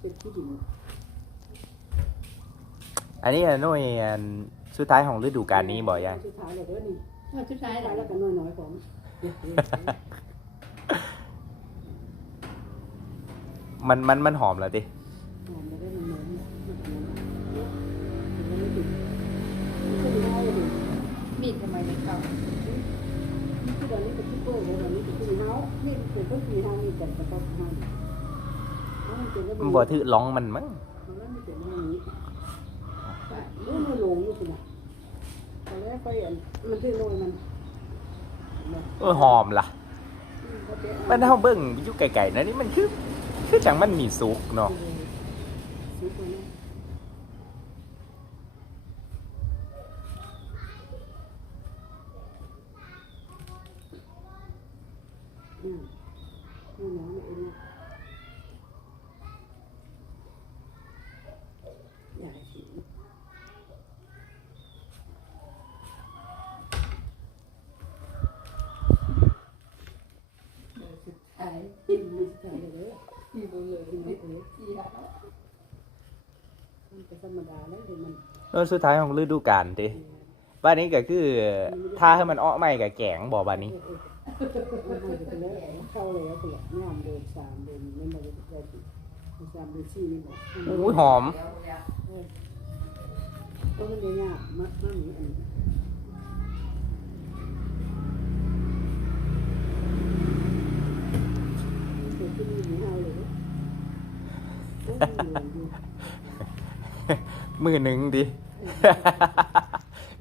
เจ็บที่ดินอันนี้อะหน่วยอันสุดท้ายของฤดูกาลนี้บ่ยายสุดท้ายเลยเด้อนี่เอาชุดท้ายสุดแล้ท้ายวแล้วก็น้อยๆของเด็กมันมันมันหอมแล้วดิหอมได้มันเหมือนมันไม่ติดไม่ได้เลยมีดทำไมไม่เข้านี่คือวันนี้เป็นที่เปิดเลยวันนี้เป็นที่เฮานี่เป็นคนที่เฮามีแต่กระต๊อบเฮา มันเป็นแล้วมันบ่ถือร้องมันมั้งมันไม่เป็นอย่างนี้เออมันลงอยู่คุณน่ะตอนแรกไปอันมันที่โรยมันเออหอมล่ะ มันเฮาเบิ่งอยู่ไกลๆนะนี่มันคือ คือจังมันมีสุกเนาะ ซื้อตัวนี้อืมนี่น้องเองนะอยากให้กิน สุดท้าย กินไม่ใช่เลย ที่บนเลย กินไม่เอ๋ ที่แล้ว มันเป็นธรรมดาแล้วเดี๋ยวมันสุดท้ายของฤดูกาลดิบ้านนี้ก็คือถ้าให้มันอ้อใหม่กับแกงบ่บ้านนี้เออเออมันให้ไปแล้วเข้าแล้วไปล้วงามเดินสามเดินไม่มาได้ติดสามเดินสี่นี่บอกอุ้ยหอมก็มันยากมากมากเกิดขึ้นมีเอาเลยก็มีอยู่ มือหนึ่งดิ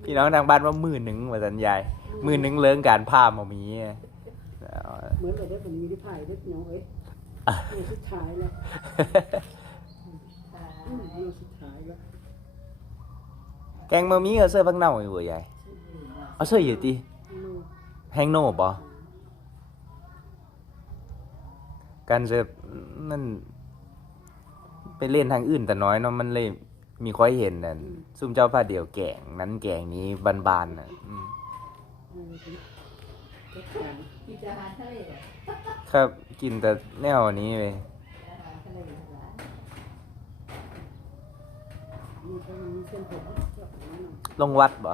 พี่น้องทางบ้านว่ามือหนึ่งว่าสัญญายมือหนึ่งเลิงการผ้ามามีอะเหมือนเราได้ผมมีที่ถ่ายได้น้องเอ้ยเมื่อสุดท้ายแล้วอืมเมื่อสุดท้ายแล้วแกงมามีเอาเสื้อพักเน่าอยู่บ่ยายเอาเสื้ออยู่ดินู่นแห้งโน่บ่การจะมันไปเล่นทางอื่นแต่น้อยเนาะมันเลย มีค่อยเห็นนั่นซุ่มเจ้าผ้าเดี่ยวแกงนั้นแกงนี้บานๆน่ะอืมเออเป็นก็ขายกินอาหารทะเลเหรอครับกินแต่แนวนี้เลยอาหารทะเลเหรอมีแค่มีเส้นผมก็อย่างนั้นน่ะลงวัดบ่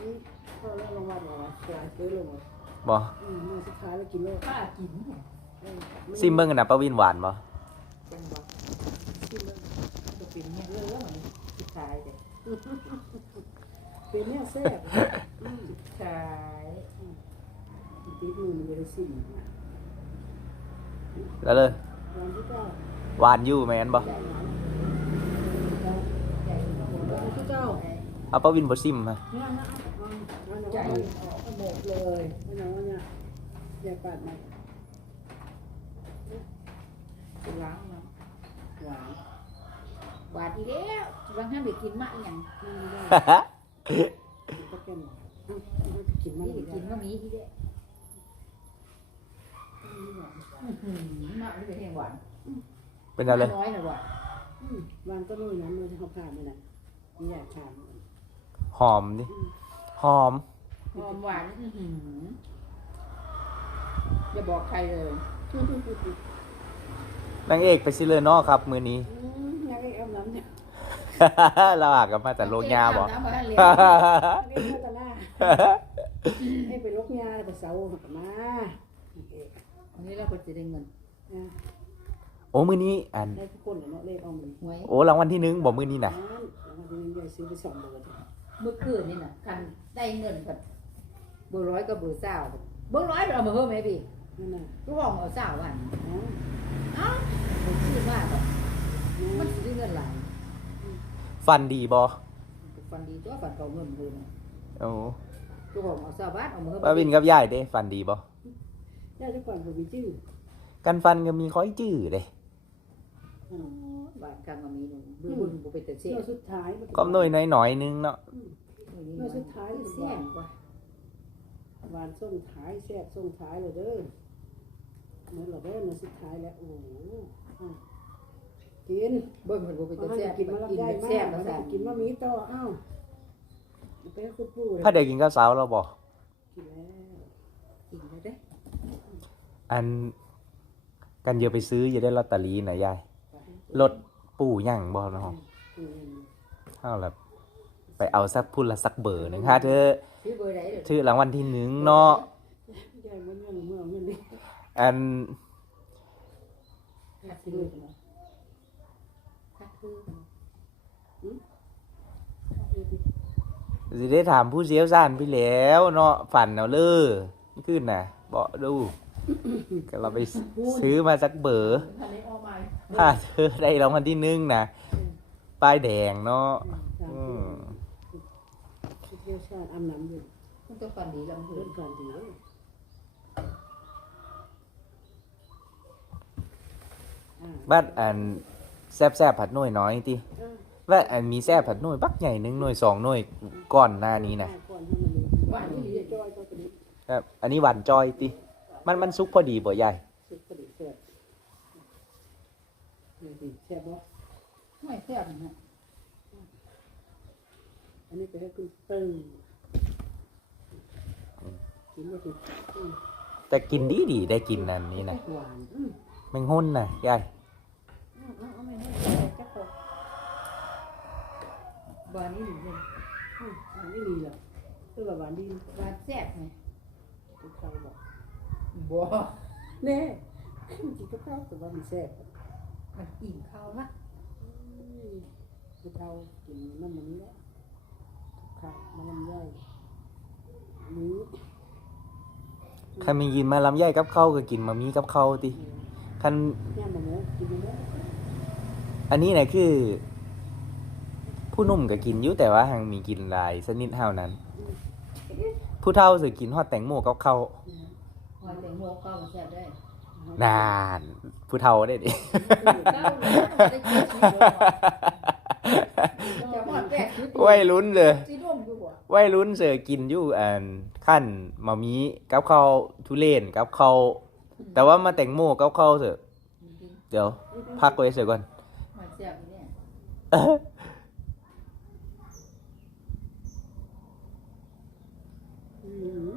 นี่พอแล้วลงวัดเหรอสลายซื้อลงอะบ่อืมเมื่อสุดท้ายแล้วกินโลกป้ากินเนี่ยเออซิมเบิ้งกันนะป้าวินหวานบ่จังบอกกินเลยจะ เป็นเนี่ยเรื่องเหมือนสุดท้ายเด็เป็นเนี่ยแซ่บอืมสุดท้ายติดมือมันเลยสิ่งแล้วเลยวันที่เก้าหวานอยู่แมนบ่ใหญ่หน่อยใหญ่กว่าผมวันที่เก้าเอาป้าวินบ่ซิมฮะเนี่ยนะเอาเอใหญ่เอาออกหมดเลยเอาเนี่ยอย่าปัดมาจะล้างนะหวาน หวานอีกแล้วบางท่านไปกินมากอย่างนั่นไม่ได้ก็แก่นอืมกินมันนี่อีกกินแล้วก็มีที่เด้มากไม่เป็นแห้งหวานเป็นอะไรน้อยนะหวานอืมวางก็นู่นนะมือที่เขาผ่านนี่นะนี่อยากทานหอมดิหอมหอมหวานอื้อหืออย่าบอกใครเลยนางเอกไปซิเลอร์นอกครับ มื้อนี้อื มยังไอ้เอาน้ำเนี่ยเราอาจกับมาแต่โลกยาบ่น้ำมาให้เลี้ยงอันนี้พัฒนาให้ไปลกยาไปเสาหักมาเอกอันนี้เราก็จะได้เงินนะโอ้มื้อนี้อันได้ทุกคนเนาะเลขเอามันหวยโอ้รางวัลที่หนึ่งบ่มื้อนี้น่ะวันนี้ยายซื้อไปสองเบอร์เมื่อคืนนี่น่ะคันได้เงินแบบเบอร์ร้อยกับเบอร์เศร้าเบอร์ร้อยเอามาเพิ่มไหมพี่นั่นน่ะลูกห้องเอาเศร้าวันอ๋อเอ้าผมชื่อมากแบบมันสิได้เงินหลาย ฟันดีบ่ฟันดีตัวฟันเก่าเงินเลยนะโอ้ลูกห้องเอาเศร้าบาทเอามาเพิ่มป้าวินกับยายเด้ฟันดีบ่ยายทุกคนผมมีชื่อกันฟันก็มีค่อยจื้อเด้บาทกลางก็มีหนึ่งเบื่อบุญบุไปแต่เสี้ยเมื่อสุดท้ายก็น้อยน้อยๆนึงเนาะเมื่อสุดท้ายเสี้ยกว่าหวานส่งท้ายแซ่บส่งท้ายเลยเด้อเมื่อเราได้เมื่อสุดท้ายแล้วโอ้โห กินเบิ่งมันบุไปแต่มาเสี้ยกินมาลำไยแซ่บมาภาษากินมะมีต่ออ้าวไปให้คุณปู่เลยถ้าเด็กกินข้าวเช้าเราบ่กินแล้วกินเลยเด้อันกันอย่าไปซื้ออย่าได้ลอตเตอรี่นะยายรถปู่หยังบ่เนาะอืมเฮาล่ะไปเอาสักพุ่นละสักเบอร์หนึงค่ะเธอซื้อเบอร์ไหนเด้อชื่อรางวัลที่หนึ่งเนาะยายมันเรื่องเมื่อเมื่อนี้ อัน คัด สิ ซื้อ เลยนะ คัดซื้อ สิได้ถามผู้เชี่ยวชาญพี่แล้วเนาะฝันเอาเลยขึ้นน่ะบอกดู ก็เราไปซื้อมาสักเบอร์คันนี้ออกมาถ้าเธอได้รางวัลที่หนึ่งนะป้ายแดงเนาะสามอืมเที่ยวชาติอำน้ำอยู่มันต้องฝันดีลำพูเรื่น องการดีเลยอ่า บ้านอันแซบแซบๆผัดหน่วยน้อยติ เออ ว่าอันมีแซบผัดหน่วยบักใหญ่หนึ่งหน่วยสองหน่วยก่อนหน้านี้นะอันนี่จอยก็เป็นครับอันนี้หวานจอยติมันมันซุกพอดีบ่ใหญ่สุดกระดิ่งแซ่บนี่ดิแซ่บบ่ไม่แซ่บนะอันนี้ไปให้คุณตึงกินบ่ถึงอืมแต่กินดีดีได้กินอันนี้นะหวานอืมแมงหุ่นนะยาย เบอร์นี้หนึ่งอืมหวานนี่ดีล่ะคือว่าหวานดีว่าแซ่บไหมทุกครั้งบอกบ่แน่มันกินกับข้าวแต่ว่ามันแซ่บมันอิ่มข้าวละคือเท่ากินน้ำมันนี้แหละทุกครั้งมันลำไยนี้คันมีกินมาลำไยกับข้าวก็กินมามีกับข้าวติคันย่ามะม่วงกินมะม่วงอันนี้นะคือ ผู้หนุ่มก็กินอยู่แต่ว่าหังมีกินหลายชนิดเท่านั้น ผู้เฒ่าสิกินฮอดแตงโมกับข้าวหอยแตงโมข้าวมันแซ่บได้นานผู้เฒ่าได้ดิข้าวได้กินชีวิตจะหอดแปดชีวิตวัยรุ่นเลยสีร่วมอยู่บ่วัยรุ่นเสือกินอยู่อันขั้นมามีกับข้าวทุเรนกับข้าวแต่ว่ามาแตงโมกับข้าวเสือเดี๋ยวพักไว้เสือก่อน มันแซ่บอยู่เนี่ย อืม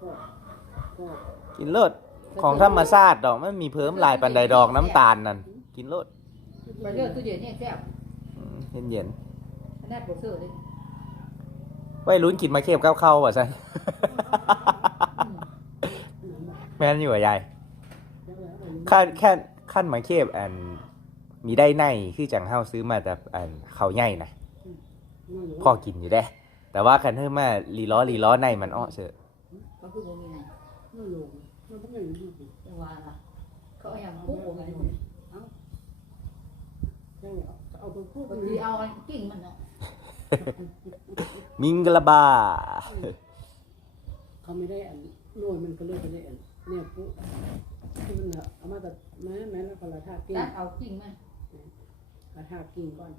ก็ ก็กินเลิศของธรรมชาติดอกมันมีเพิ่มหลายปันใดดอกน้ำตาลนั่นกินเลิศไปเลือกตู้เย็นเนี่ยแซ่บเย็นเย็นขนาดบ่เสื้อเลยๆวัยรุ่นกินมาเค็บกับข้าวว่ะสันแม่นอยู่อะยายแล้วแล้วอะไรขั้นแค่ขั้นมาเค็บอัน มีได้ในคือจังเฮาซื้อมาแต่อันเขาวใหญ่นะนี่พ่อกินอยู่ได้ แต่ว่าคันเทอมาลีล้อลีล้อในมันอ้อเสือะก็คือบ่ มีไงนี่ลงมันต้องอย่างนี้สิจังหวะล่ะเขาเอาอย่างปุ๊บบ่มีหมดใช่เอาเอาไปพูดบางทีเอาอันกิ่งมันเนาะมิงกะลาบาเขาไม่ได้อันนวลมันก็เลยไปได้อันเนี่ยปุ๊ที่มันเอามาแต่แม่แม่แล้วก็ละท่ากิ้งตัดเอากิ่งมันละท่ากิ้งก่อน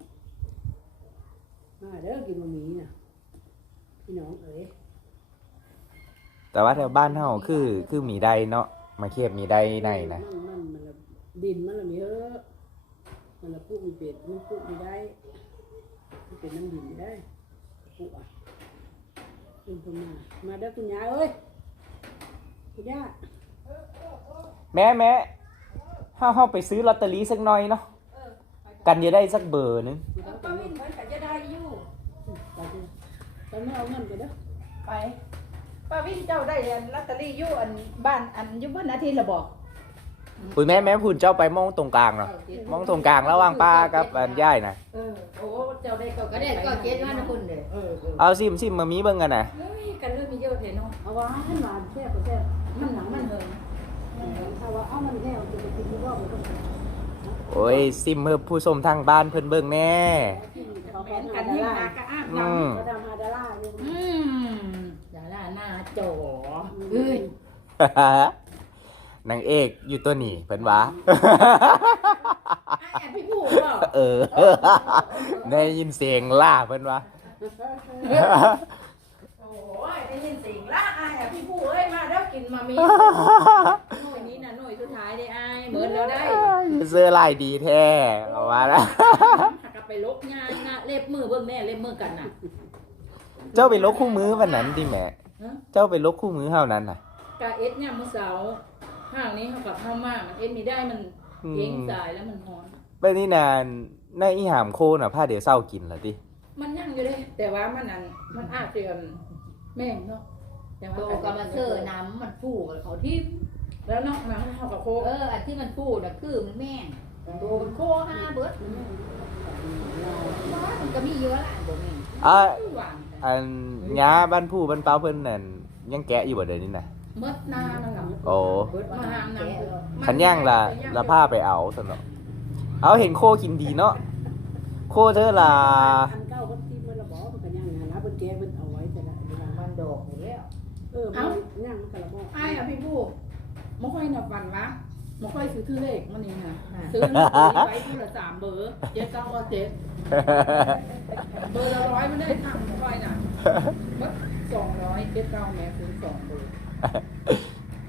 มาเด้อกินบะหมี่น่ะพี่น้องเอ๋ย แต่ว่าแถวบ้านเฮาคือคือมีได้เนาะมาเค็บมีได้ในนะมัมันมันละดินมันละมีเยอะมันละปุ๊มีเป็ดมันปุ๊มีได้มันเป็นน้ำดินได้ปุ๊อะคุณคุณมามาเด้อคุณยายเอ้ยคุณย่าแม่แม่เฮาเฮาไปซื้อลอตเตอรี่สักหน่อยเนาะกันจะได้สักเบอร์หนึงคุณต้องไปป้าวินมันจะได้อยู่ไปดิไปไม่เอาเงินไปเด้อไป ป้าวินเจ้าได้อันลอตเตอรี่อยู่อันบ้านอันอยู่บ้านอาทิตย์ละบอกคุยแม่แม่พูนเจ้าไปมองตรงกลางเนาะมองตรงกลางระหว่างป้ากับอันย่ายนะเออโอ้เจ้าได้ก็ก็ได้ก็เก็ตว่านะคุณเด้อเออเออเอาซิมซิมมามีเบิ่งกันนะเฮ้ยกันเรื่องมีเยอะเทเนาะเอาว่าให้หวานแซ่บก็แซ่บมันหนังมันเหินถ้าว่าเอามันแน่จะไปกินที่รอบมันก็โอ้ยซิมเพื่อผู้ชมทางบ้านเพิ่นเบิ่งแน่เขาแม่แพ้นกักันนนี่นี่มามากะอ้างอืมเขาทำฮาดาล่าเนี่ยอืมดาราหน้า จ่อเอ้ยนางเอกอยู่ตัวนี้เพิ่นว่าไอ้แอบพี่ผู้บ่เออได้ยินเสียงล่าเพิ่นว่าโอ้ยได้ยินเสียงละไอ้แอบพี่ผู้เอ้ยมาเด้อกินมามีหน่วยนี้น่ะหน่วยสุดท้ายได้ไอ้เหมือนแล้วได้เสื้อลายดีแท้เอามาแล้วหักกลับไปลกงานงะเล็บมือเบิ่งแน่เล็บมือกันน่ะ เจ้าไปลกคู่มือวันนั้นดิแหม่ ฮะเจ้าไปลกคู่มือเท่านั้นน่ะ กาเอสเนี่ยมื้อเสาร์ห้างนี้เขากับเข้ามามันเอสมีได้มันอืมเก่งสายแล้วมันหอน ไปนี่นานในอีหามโคน่ะผ้าเดี๋ยวเศร้ากินเหรอติมันยังอยู่เลยแต่ว่ามันอันมันอาจจะแม่งเนาะแต่ว่าโตกับมาเซอร์น้ำมันฟูกับเขาที่แล้วนอกนั้นเขากับโคเอออันที่มันฟูน่ะคือมันแม่งโตมันโคห้าเบิดว่ามันก็มีเยอะละบ่แม่งอะหวาน อันย้าบ้านผู้บ้านเป้าเพิ่นนั่นยังแกะอยู่บ่เดี๋ยวนี้น่ะเมดนานั่นแหละโอ้ เบิดมาหามน้ำขันย่างละละผ้าไปเอาสนอเอาเห็นโคกินดีเนาะโคเธอล่ะอันเก้าก็ที่มันระบอกมันก็ย่างนะนะเพิ่นแก้เพิ่นเอาไว้แต่ละเวลามันดอกอยู่แล้วเออมันย่างมันก็ระบอกไอ้อะพี่ผู้ไม่ค่อยนับวันวะ ไม่ค่อยซื้อทื่อเลขมันนี่นะซื้อหนังสือไว้ที่ละสามเบอร์เจ็ดเก้าก็เจ็ดเบอร์ละร้อยไม่ได้ทำไม่ค่อยน่ะมัดสองร้อยเจ็ดเก้าแม่ซื้อสองเบอร์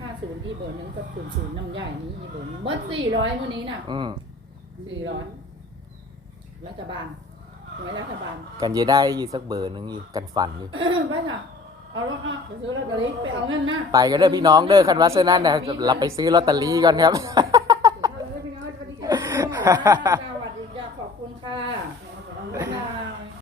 ห้าศูนย์ที่เบอร์หนึงกับศูนย์ศูนย์น้ำใหญ่นี้อีเบอร์หนึงมัดสี่ร้อยมื่อนี้น่ะอืมสี่ร้อยรัฐบาลไว้รัฐบาลกันจะได้อยู่สักเบอร์หนึงอยู่กันฝันอยู่ไปน่ะ ไปไปกันเด้อพี่น้องเด้อคันวัสนั่นนะเราไปซื้อลอตเตอรี่ก่อนครับขอบคุณค่ะ